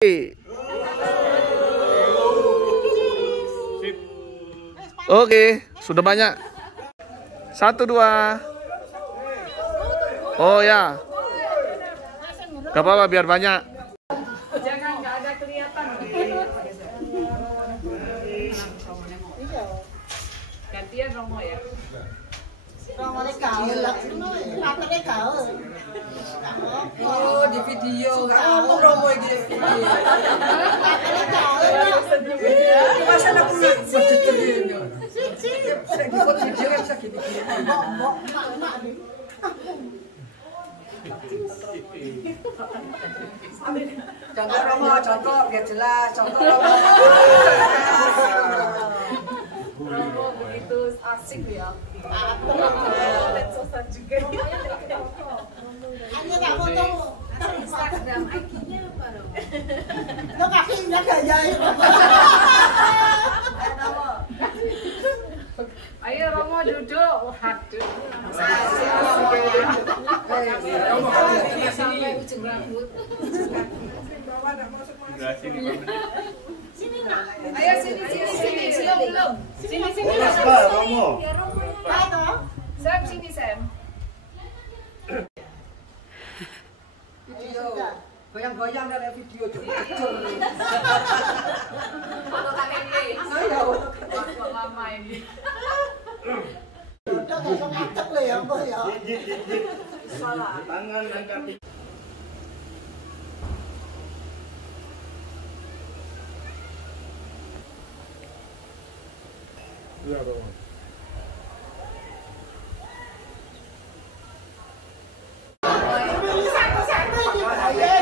Oke, sudah banyak. 1, 2. Oh ya. Gak apa-apa biar banyak. Jangan nggak ada kelihatan. Gantian Romo ya. Romo gaul, matane gaul. Oh, di video kamu Romo iki. Matane gaul. Masa nak punya budget ini. Saya buat video kan bisa gini. Mak. Contoh Romo, contoh biar jelas. Contoh Romo. Romo begitu asik ya. Medsosan juga. Hanya kamu tuh Instagram ID-nya apa Romo? lo kakinya gaya itu. Ayo Romo duduk. Waduh. Sampai ujung rambut. Ayo sini belum. Sini. Romo. Sam sini Sam. Video. Goyang-goyang dari video coba. Foto kakek. Ayo. Lama ini. Udah gak ngacak lo ya, Mbak ya. Salah. Tangan angkat. Iya, Romo. Satu-satu ini bahaya.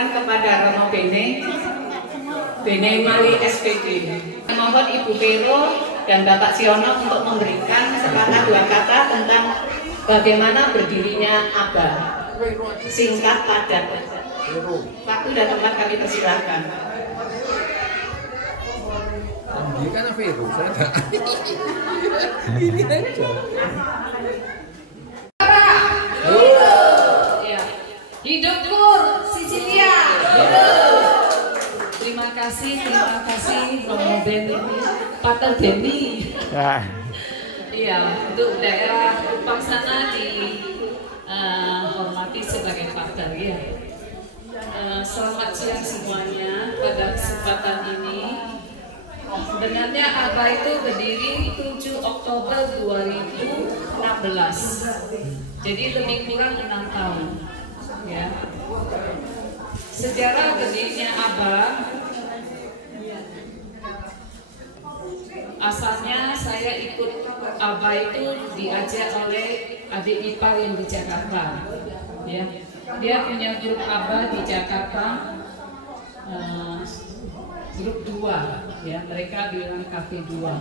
Kepada Romo Bene Mali SPD. Mohon Ibu Vero dan Bapak Siono untuk memberikan sepatah dua kata tentang bagaimana berdirinya ABA. Singkat padat. Waktu dan tempat kami persilahkan. Dia kan Vero, saya enggak. Ini aja. Hidup Pur Sicilia. Terima kasih Romo Beni, Pater Beni. Iya, untuk daerah Paksana dihormati sebagai Pater ya. Selamat siang semuanya. Pada kesempatan ini, sebenarnya ABA itu berdiri 7 Oktober 2016. Jadi lebih kurang 6 tahun. Ya. Sejarah berdirinya ABA, asalnya saya ikut ABA itu diajak oleh adik ipar yang di Jakarta. Ya. Dia punya grup ABA di Jakarta, grup 2, ya, mereka bilang Cafe 2.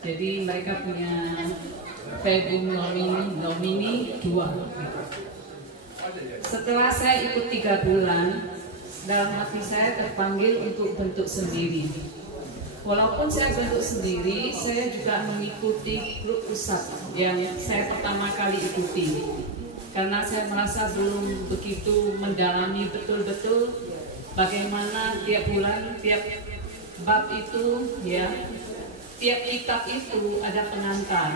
Jadi mereka punya Febum nomini 2. Setelah saya ikut 3 bulan, dalam hati saya terpanggil untuk bentuk sendiri. Walaupun saya bentuk sendiri, saya juga mengikuti grup pusat yang saya pertama kali ikuti. karena saya merasa belum begitu mendalami betul-betul bagaimana tiap bulan, tiap bab itu, ya, tiap kitab itu ada pengantar.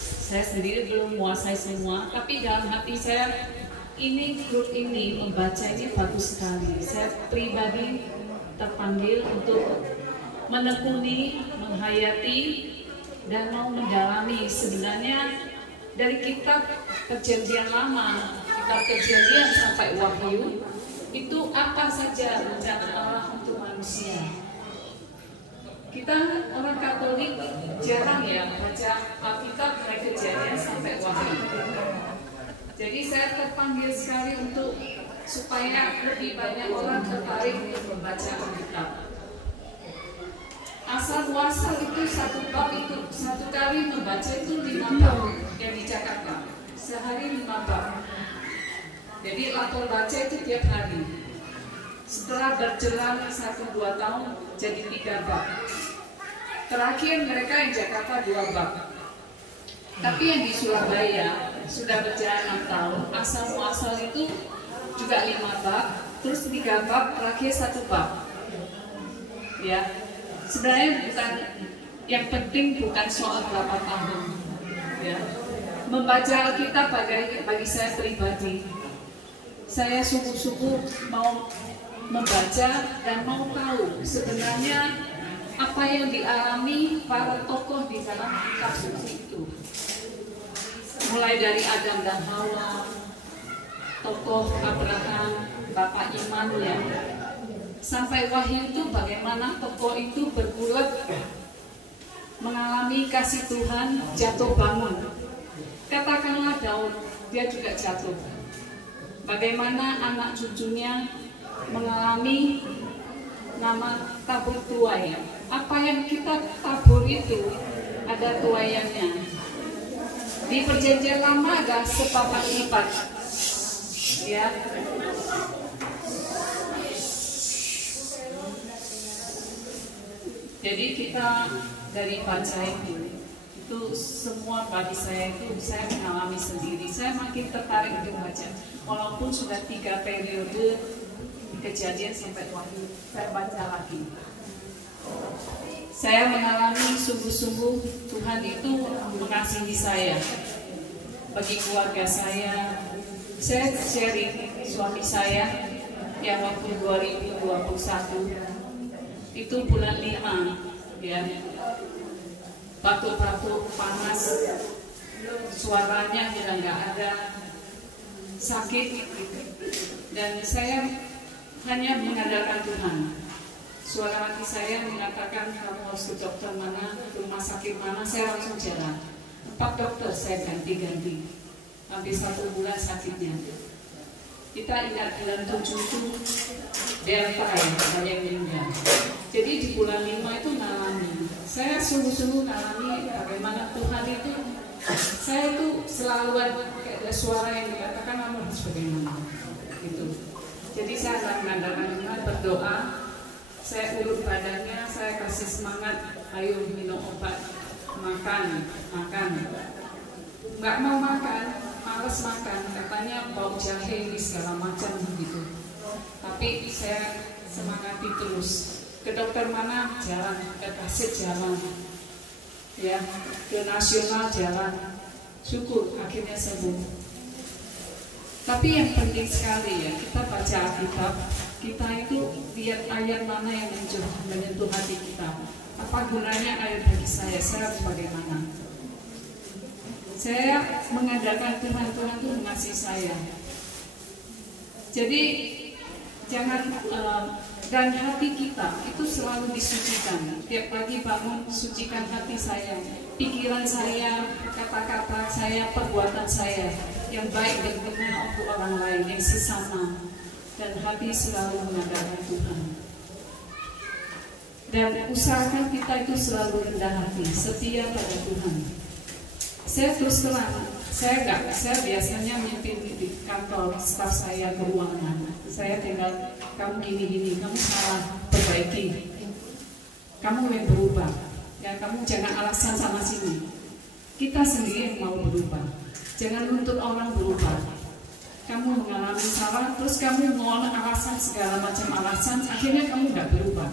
Saya sendiri belum menguasai semua, tapi dalam hati saya ini grup ini membaca ini bagus sekali. Saya pribadi terpanggil untuk menekuni, menghayati, dan mau mendalami sebenarnya dari kitab Perjanjian Lama, kitab Kejadian sampai Wahyu itu apa saja rencana Allah untuk manusia. Kita orang Katolik jarang ya baca Alkitab dari Kejadian sampai Wahyu. Jadi saya terpanggil sekali untuk supaya lebih banyak orang tertarik untuk membaca Alkitab. Asal muasal itu satu bab itu satu kali membaca itu 5 bab yang di Jakarta. Sehari 5 bab. Jadi lapor baca itu tiap hari. Setelah berjalan 1-2 tahun jadi 3 bab. Terakhir mereka yang Jakarta 2 bab. Tapi yang di Surabaya sudah berjalan 6 tahun. Asal muasal itu juga 5 bab, terus 3 bab, terakhir 1 bab. Ya, sebenarnya bukan yang penting bukan soal berapa tahun. Ya, membaca Alkitab bagi saya pribadi, saya sungguh-sungguh mau membaca dan mau tahu sebenarnya apa yang dialami para tokoh di dalam kitab suci itu. Mulai dari Adam dan Hawa, tokoh Abraham, bapak iman ya, sampai Wahyu itu bagaimana tokoh itu bergulat mengalami kasih Tuhan, jatuh bangun. Katakanlah Daud, dia juga jatuh. Bagaimana anak cucunya mengalami nama tabur tuai. Apa yang kita tabur itu ada tuaiannya. Di Perjanjian Lama ada sepapan lipat, ya. Jadi kita dari baca itu semua bagi saya itu saya mengalami sendiri. Saya makin tertarik untuk baca, walaupun sudah 3 periode Kejadian sampai Wahyu, saya baca lagi. Saya mengalami sungguh-sungguh Tuhan itu mengasihi saya. Bagi keluarga saya sharing suami saya yang waktu 2021 itu bulan 5 ya, batuk-batuk panas, suaranya sudah nggak ada, sakit, dan saya hanya mengandalkan Tuhan. Suara hati saya mengatakan kamu harus ke dokter mana, ke rumah sakit mana, saya langsung jalan. 4 dokter saya ganti-ganti, hampir 1 bulan sakitnya. Kita ingat bulan 7 itu Delta yang meninggal. Jadi di bulan 5 itu ngalami. Saya sungguh-sungguh ngalami bagaimana Tuhan itu, saya itu selalu ada suara yang mengatakan kamu harus bagaimana. Gitu. Jadi saya akan mengandalkan Tuhan, berdoa. Saya urut badannya, saya kasih semangat, ayo minum obat, makan. Nggak mau makan, males makan, katanya bau jahe ini segala macam begitu. Tapi saya semangati terus. Ke dokter mana? Jalan, ke kasih jalan, ya, ke nasional jalan. Syukur akhirnya sembuh. Tapi yang penting sekali ya, kita baca Alkitab, kita itu lihat ayat mana yang menyentuh hati kita. Apa gunanya ayat bagi saya harus bagaimana? Saya mengandalkan Tuhan itu mengasihi saya. Jadi jangan dan hati kita itu selalu disucikan. Tiap pagi bangun, sucikan hati saya, pikiran saya, kata-kata saya, perbuatan saya yang baik dan benar untuk orang lain yang sesama, dan hati selalu mengandalkan Tuhan. Dan usahakan kita itu selalu rendah hati, setia pada Tuhan. Saya terus terang, saya biasanya mimpin di kantor staf saya ke ruangan. Saya tinggal, kamu gini-gini, kamu salah, perbaiki. Kamu yang berubah, ya kamu jangan alasan sana sini. Kita sendiri yang mau berubah. Jangan nuntut orang berubah. kamu mengalami salah, terus kamu mau alasan segala macam alasan, akhirnya kamu nggak berubah,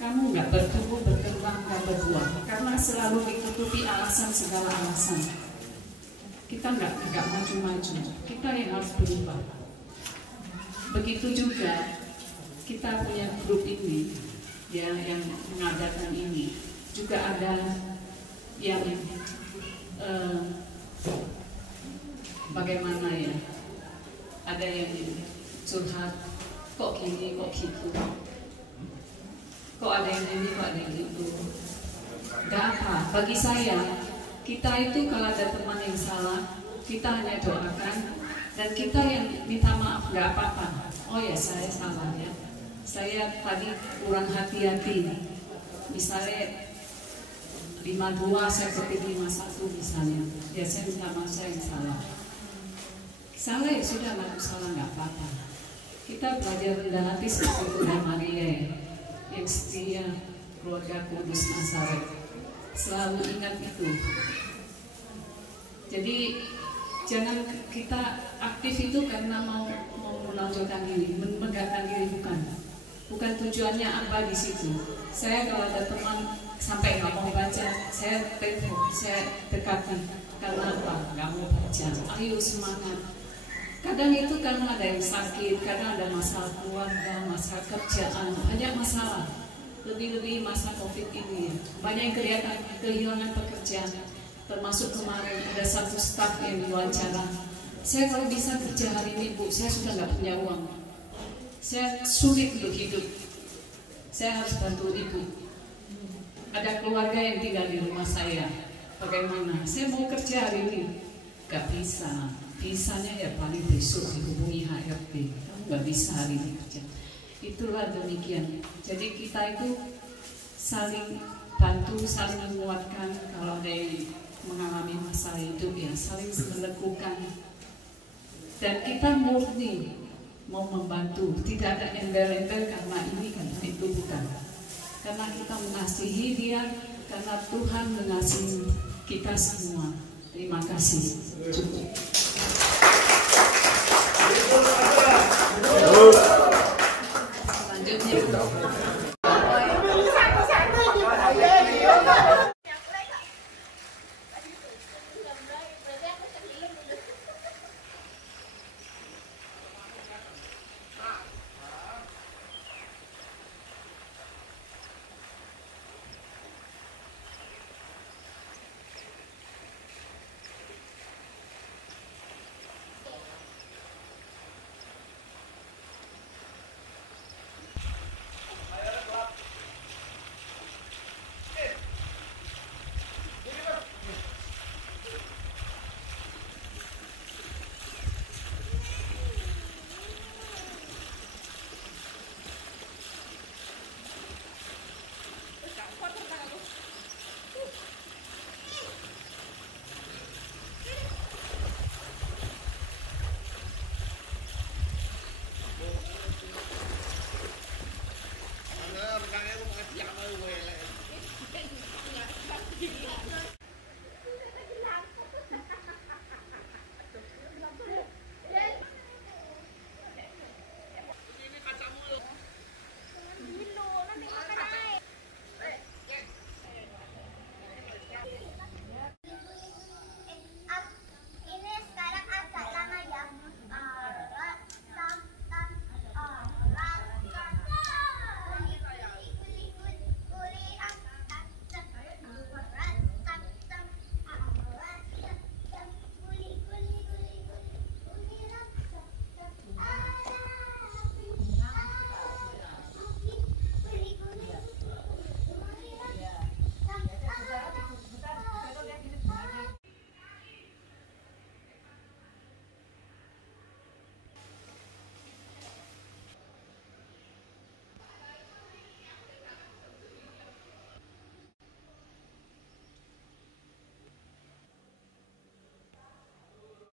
kamu nggak bertumbuh, berkembang, dan berbuah, karena selalu ditutupi alasan segala alasan. Kita nggak maju-maju, kita yang harus berubah. Begitu juga kita punya grup ini, ya, yang mengadakan ini, juga ada yang bagaimana ya, ada yang curhat, kok gini, kok gitu, kok ada yang ini, kok ada yang itu. Gak apa, bagi saya, kita itu kalau ada teman yang salah, kita hanya doakan, dan kita yang minta maaf, gak apa-apa. Oh ya, saya salah ya, saya tadi kurang hati-hati, misalnya 52 saya ketik 51 misalnya, ya saya minta maaf, saya yang salah. Salah ya sudah, lalu salah nggak apa-apa. Kita belajar rendah hati seperti Bunda Maria yang setia, keluarga Kudus Nazaret. Selalu ingat itu. Jadi jangan kita aktif itu karena mau menonjolkan diri, memegangkan diri, bukan tujuannya apa di situ. Saya kalau ada teman sampai nggak mau baca, saya telepon, saya dekati. Karena apa? Nggak mau baca. Ayo semangat. Kadang itu karena ada yang sakit, kadang ada masalah keluarga, masalah kerjaan, banyak masalah. Lebih-lebih masa COVID ini, banyak yang kelihatan kehilangan pekerjaan. Termasuk kemarin ada satu staf yang diwawancara. Saya kalau bisa kerja hari ini, Bu, saya sudah nggak punya uang. Saya sulit untuk hidup. Saya harus bantu Ibu. Ada keluarga yang tinggal di rumah saya. Bagaimana? Saya mau kerja hari ini, nggak bisa. Bisanya ya paling besok dihubungi HRD. Kamu nggak bisa hari ini kerja. Itulah demikian. Jadi kita itu saling bantu, saling menguatkan. Kalau ada yang mengalami masalah hidup, ya saling melekukan. Dan kita murni mau membantu. Tidak ada embel-embel karena ini, karena itu, bukan. Karena kita mengasihi dia, karena Tuhan mengasihi kita semua. Terima kasih. Cukup.